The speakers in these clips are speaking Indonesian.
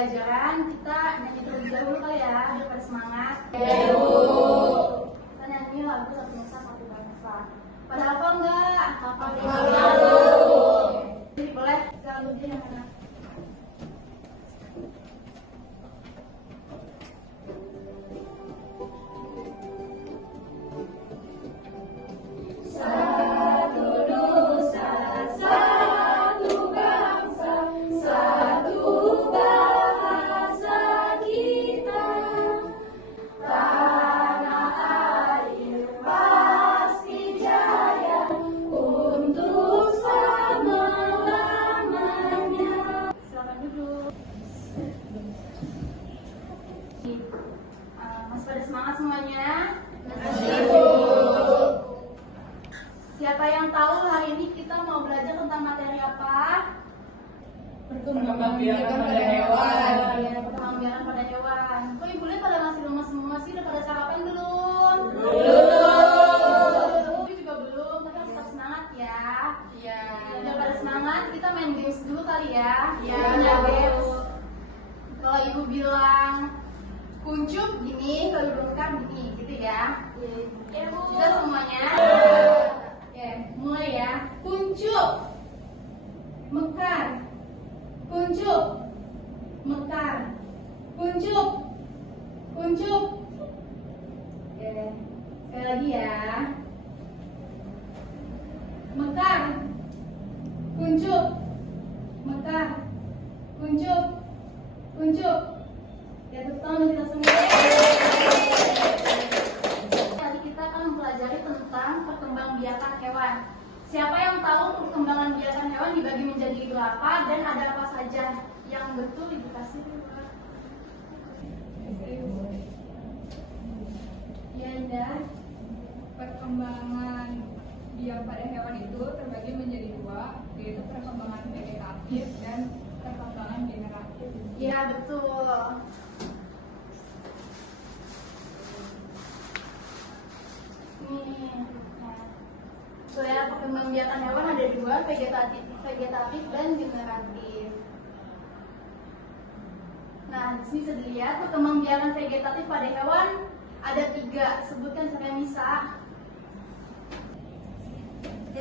pembelajaran kita nyanyi terlebih dahulu kali ya, biar pada semangat. Kita nyanyi lagu Satu Nusa Satu Bangsa. Pada hafal nggak? Hafal. Jadi boleh sekarang dulu yang mana? Masih pada semangat semuanya? Siapa yang tahu hari ini kita mau belajar tentang materi apa? Perkembangbiakan pada hewan. Perkembangbiakan pada hewan. Kok ibu lihat pada masih lemas semua sih? Udah pada sarapan belum? Belum. Ibu juga belum, tapi harus tetap semangat ya. Iya. Udah pada semangat, kita main games dulu kali ya. Iya. Games. Kalau ibu bilang kuncup gini, kalau ibu bukan gini, gitu ya. Iya bu. Kita semuanya. Oke, mulai ya. Kuncup, mekar, kuncup, mekar, kuncup, kuncup. Oke, sekali lagi ya. Mekar, kuncup, mekar, kuncup, kuncup. Ya, tepuk tangan kita semua. Tadi kita akan mempelajari tentang perkembangbiakan hewan. Siapa yang tahu perkembangan biakan hewan dibagi menjadi berapa dan ada apa saja? Yang betul ibu kasih. Ya, Indah. Perkembangan biak pada hewan itu terbagi menjadi dua, yaitu perkembangan vegetatif dan perkembangan generatif. Ya, betul. Selera perkembangbiakan hewan ada dua, vegetatif dan generatif. Nah, di sini bisa dilihat perkembangbiakan vegetatif pada hewan ada 3. Sebutkan siapa yang bisa.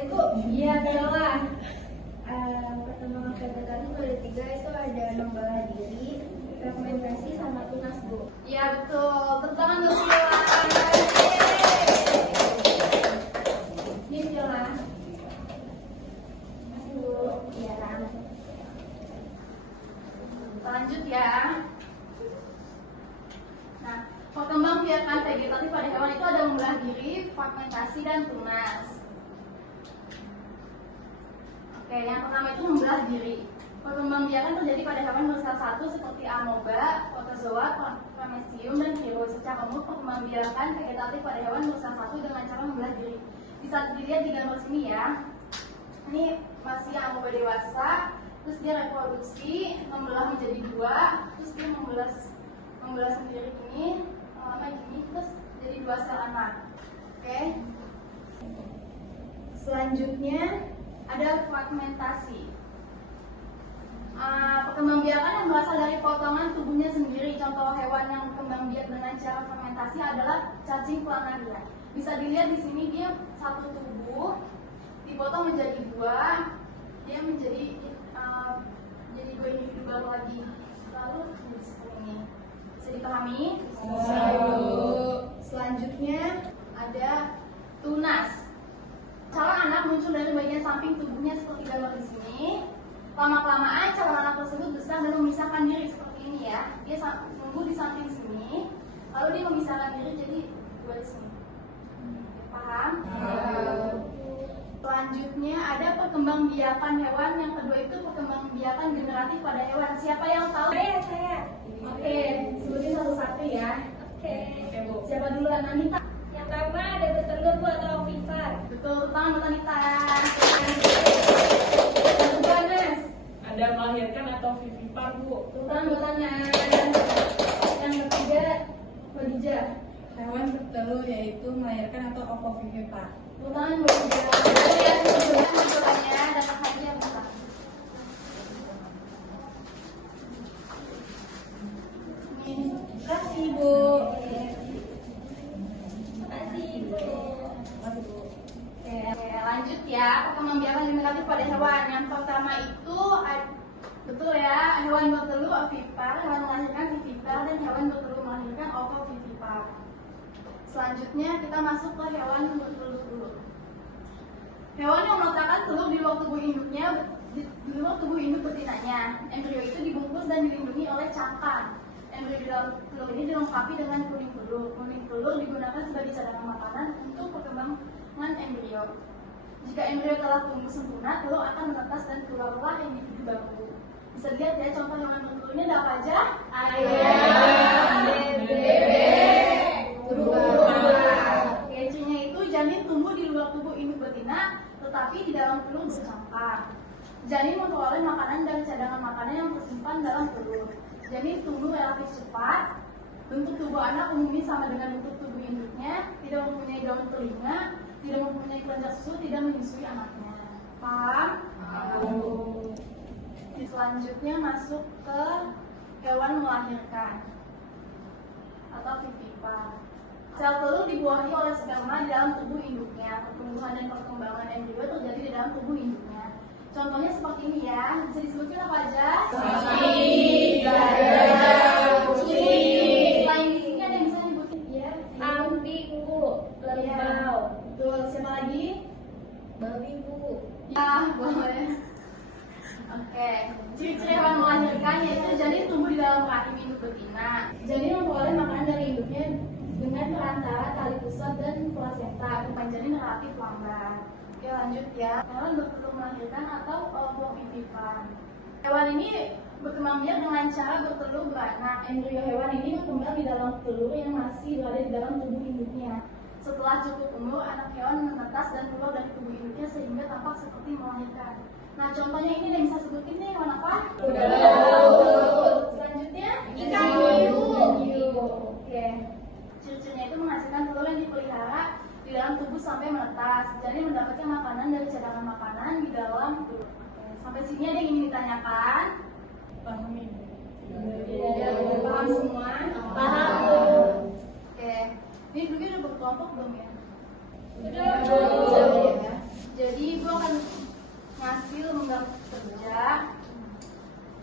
Bu, Iya, Bella. perkembangan vegetatif ada 3, itu ada membelah diri, fragmentasi, sama tunas, Bu. Iya, betul. Tepuk tangan untuk Bella. Ini Bella. Masih, Bu. Iya. Lanjut ya. Nah, perkembangbiakan vegetatif pada hewan itu ada membelah diri, fragmentasi, dan tunas. Oke, yang pertama itu membelah diri. Perkembangbiakan terjadi pada hewan berusaha satu seperti amoeba, protozoa, paramecium, dan virus. Secara umum, perkembangbiakan vegetatif pada hewan berusaha satu dengan cara membelah diri. Bisa dilihat di gambar sini ya. Ini masih amoeba dewasa, terus dia reproduksi, membelah menjadi 2, terus dia membelah sendiri gini, lama gini, terus jadi 2 sel anak. Oke. Selanjutnya ada fragmentasi. Perkembangbiakan yang berasal dari potongan tubuhnya sendiri. Contoh hewan yang berkembang biak dengan cara fragmentasi adalah cacing planaria. Bisa dilihat di sini dia satu tubuh dipotong menjadi 2, dia menjadi jadi 2 individu baru lagi. Lalu seperti ini. Bisa dipahami? Selanjutnya ada tunas. Calon anak muncul dari bagian samping tubuhnya seperti gambar di sini. Lama-kelamaan calon anak tersebut besar dan memisahkan diri seperti ini ya. Dia tumbuh di samping sini, lalu dia memisahkan diri jadi 2 di sini. Paham? Selanjutnya ada perkembangbiakan hewan. Yang kedua itu perkembangbiakan generatif pada hewan. Siapa yang tahu? Saya. Oke, sebutin satu-satu ya. Oke. Bu. Siapa duluan? Anita? Yang pertama ada bertelur, Bu, atau vivipar. Betul, tangan buat Anita. Yang kedua, Nes? Ada melahirkan atau vivipar, Bu. Tangan buat Anas. Yang ketiga, Khadijah. Hewan bertelur yaitu melahirkan atau ovovivipar. Tangan buat Khadijah. Lihat sebenarnya bentukannya, dapat hadiah bentar. Hewan bertelur ovipar, hewan melahirkan vivipar, dan hewan bertelur melahirkan ovovivipar. Selanjutnya kita masuk ke hewan bertelur dulu. Hewan yang meletakkan telur di luar tubuh induknya, di luar tubuh induk betinanya. Embrio itu dibungkus dan dilindungi oleh cangkang. Embrio di dalam telur ini dilengkapi dengan kuning telur. Kuning telur digunakan sebagai cadangan makanan untuk perkembangan embrio. Jika embrio telah tumbuh sempurna, telur akan menetas dan keluarlah individu baru. Bisa dilihat ya contoh hewan bertelurnya ada apa aja? Ayam, bebek, burung. Cirinya itu janin tumbuh di luar tubuh induk betina, tetapi di dalam telur bercangkang. Janin memperoleh makanan dan cadangan makanan yang tersimpan dalam telur. Janin tumbuh relatif cepat. Bentuk tubuh anak umumnya sama dengan bentuk tubuh induknya, tidak mempunyai daun telinga, tidak mempunyai kelenjar susu, tidak menyusui anaknya. Paham? Selanjutnya masuk ke hewan melahirkan atau vivipar. Sel telur dibuahi oleh sperma di dalam tubuh induknya. Pertumbuhan dan perkembangan embrio terjadi di dalam tubuh induknya. Contohnya seperti ini ya. Bisa disebutkan apa aja? Sapi, dada, kucing. Selain di sini ada yang bisa nyebutin ya? Ambigu, kerbau, Betul. Siapa lagi? babi bu. Ya, boleh. Oke, ciri-ciri hewan melahirkan yaitu janin tumbuh di dalam rahim induk betina. Janin memperoleh makanan dari induknya dengan perantara tali pusat dan plasenta. Kembang janin relatif lambat. Oke, lanjut ya. Hewan bertelur melahirkan atau ovovivipar. Hewan ini berkembang biak dengan cara bertelur beranak. Embrio hewan ini berkembang di dalam telur yang masih berada di dalam tubuh induknya. Setelah cukup umur, anak hewan menetas dan keluar dari tubuh induknya sehingga tampak seperti melahirkan. Nah, contohnya ini yang bisa sebutin nih hewan apa? Kuda laut. Selanjutnya Ikan hiu. Oke. Ciri-cirinya itu menghasilkan telur yang dipelihara di dalam tubuh sampai menetas. Jadi mendapatkan makanan dari cadangan makanan di dalam telur. Oke. Sampai sini ada yang ingin ditanyakan? Paham semua? Paham. Oke. Ini dulu udah berkelompok belum ya? Udah. Ya. Jadi gue akan ngasih lembar kerja.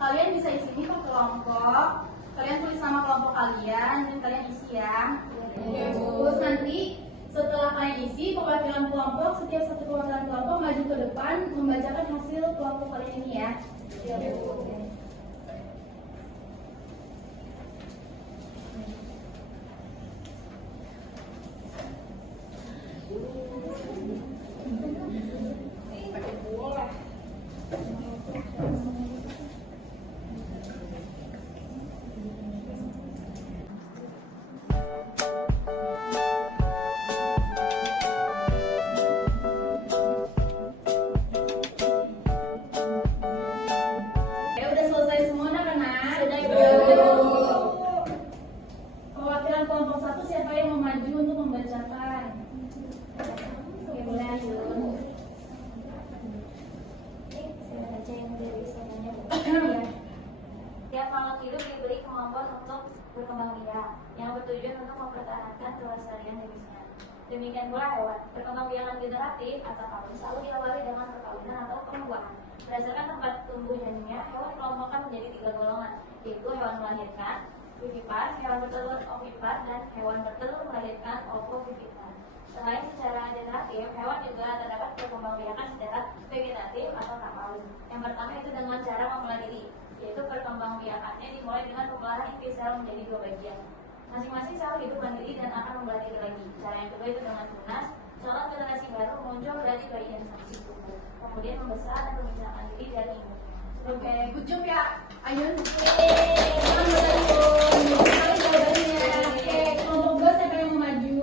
Kalian bisa isi ini per kelompok. Kalian tulis nama kelompok kalian dan kalian isi ya. Terus nanti setelah kalian isi perwakilan kelompok, setiap satu perwakilan kelompok maju ke depan membacakan hasil kelompok kalian ini ya. Udah selesai semua anak-anak? Sudah, Ibu. Perwakilan kelompok satu siapa yang mau maju untuk membacakan? Oke, boleh Ayun. Saya baca yang dari sananya. Tiap makhluk hidup diberi kemampuan untuk berkembang biak yang bertujuan untuk mempertahankan kelestarian jenisnya. Demikian pula hewan. Perkembangbiakan generatif atau kawin selalu diawali dengan perkawinan atau penuaan. Berdasarkan tempat tumbuh janinnya, hewan dikelompokkan menjadi 3 golongan, yaitu hewan melahirkan, vivipar, hewan bertelur ovipar, dan hewan bertelur melahirkan ovovivipar. Selain secara generatif, hewan juga terdapat perkembangbiakan secara vegetatif atau kawin. Yang pertama itu dengan cara membelah diri, yaitu perkembangbiakannya dimulai dengan pembelahan inti sel menjadi 2 bagian. Masing-masing sel hidup mandiri dan akan membelah diri lagi. Cara yang kedua itu dengan tunas. Calon generasi baru muncul dari bayi dan saksi tubuh, kemudian membesar dan memisahkan diri dari induk. Oke, good job ya Ayun. Selamat Ayun. Sekali jawabannya. Oke, kelompok 2 siapa yang mau maju?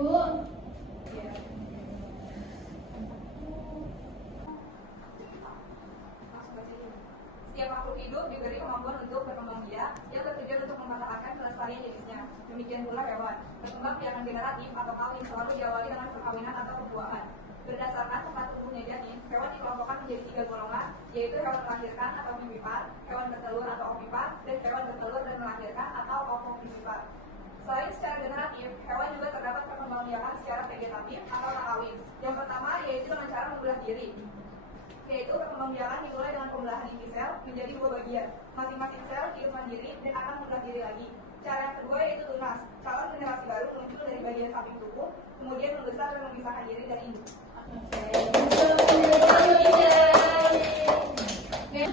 Setiap makhluk hidup diberi kemampuan untuk berkembang biak yang bertujuan untuk mempertahankan kelestarian jenisnya. Demikian pula hewan. Berkembang biakan generatif atau kawin selalu diawali dengan perkawinan atau perbuahan. Berdasarkan tempat tumbuhnya janin, hewan dikelompokkan menjadi 3 golongan, yaitu hewan melahirkan atau vivipar, hewan bertelur atau ovipar, dan hewan bertelur dan melahirkan atau ovovivipar. Selain secara generatif, hewan juga terdapat perkembangbiakan secara vegetatif atau tak kawin. Yang pertama yaitu dengan cara membelah diri. yaitu perkembangbiakan dimulai dengan pembelahan inti sel menjadi 2 bagian. Masing-masing sel hidup mandiri dan akan membelah diri lagi. Cara yang kedua yaitu tunas. Calon generasi baru muncul dari bagian samping tubuh, kemudian membesar dan memisahkan diri dari induk.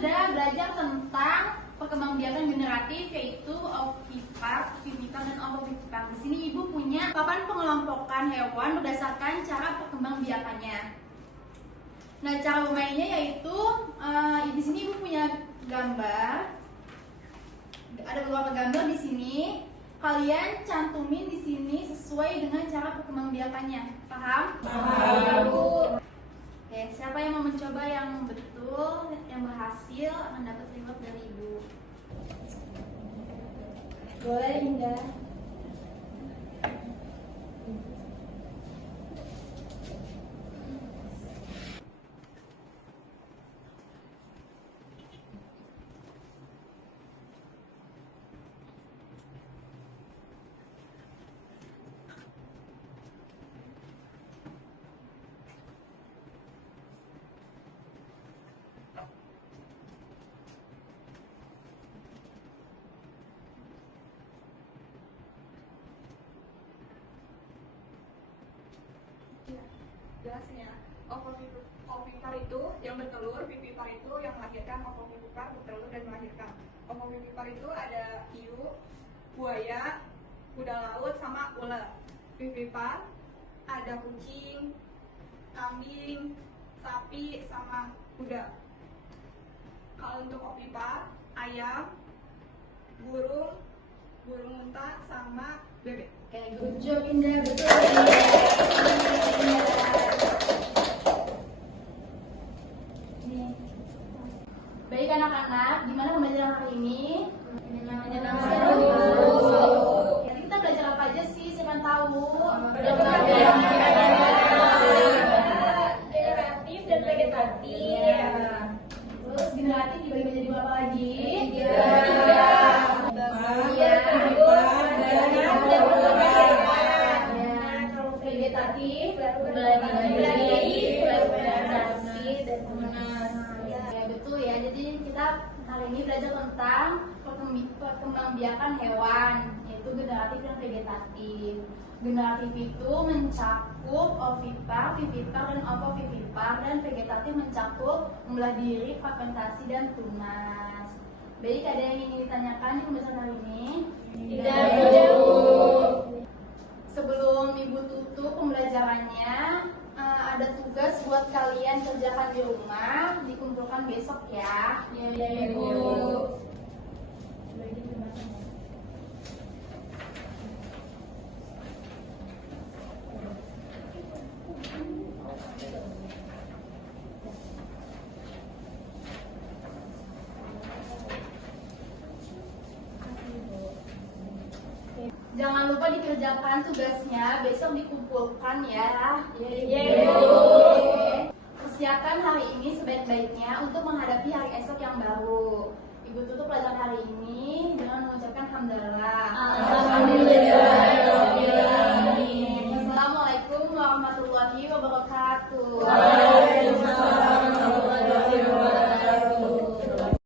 Sudah belajar tentang perkembangbiakan generatif yaitu ovipar, vivipar, dan ovovivipar. Di sini Ibu punya papan pengelompokan hewan berdasarkan cara perkembangbiakannya. Nah, cara bermainnya yaitu di sini Ibu punya gambar. Ada beberapa gambar di sini. Kalian cantumin di sini sesuai dengan cara perkembangbiakannya. Paham? Paham. Oke, siapa yang mau mencoba yang betul, yang berhasil akan dapat reward dari Ibu. Boleh, Indah. Jelasnya, ovipar itu yang bertelur, vivipar itu yang melahirkan. Ovovivipar bertelur dan melahirkan. Ovovivipar itu ada hiu, buaya, kuda laut, sama ular. Vivipar ada kucing, kambing, sapi, sama kuda. Kalau untuk ovipar, ayam, burung unta, sama bebek. Oke, good job, Indah. Betul. Baik anak-anak, gimana pembelajaran hari ini? Menyenangkan. Nanti kita belajar apa aja sih? Siapa yang tahu? Generatif dan vegetatif. Terus generatif dibagi menjadi berapa lagi? Vegetatif ya, betul ya. Jadi kita hari ini belajar tentang perkembangbiakan hewan, yaitu generatif dan vegetatif. Generatif itu mencakup ovipar, vivipar, dan ovovivipar, dan vegetatif mencakup membelah diri, fragmentasi, dan tunas. Baik, ada yang ingin ditanyakan di pembahasan hari ini? Tidak, Bu. Sebelum Ibu tutup pembelajarannya, ada tugas buat kalian kerjakan di rumah, dikumpulkan besok ya. Iya, Bu. Jangan lupa dikerjakan tugasnya, besok dikumpulkan ya. Iya, Bu. Oke. Persiapkan hari ini sebaik-baiknya untuk menghadapi hari esok yang baru. Ibu tutup pelajaran hari ini dengan mengucapkan hamdalah. Alhamdulillah.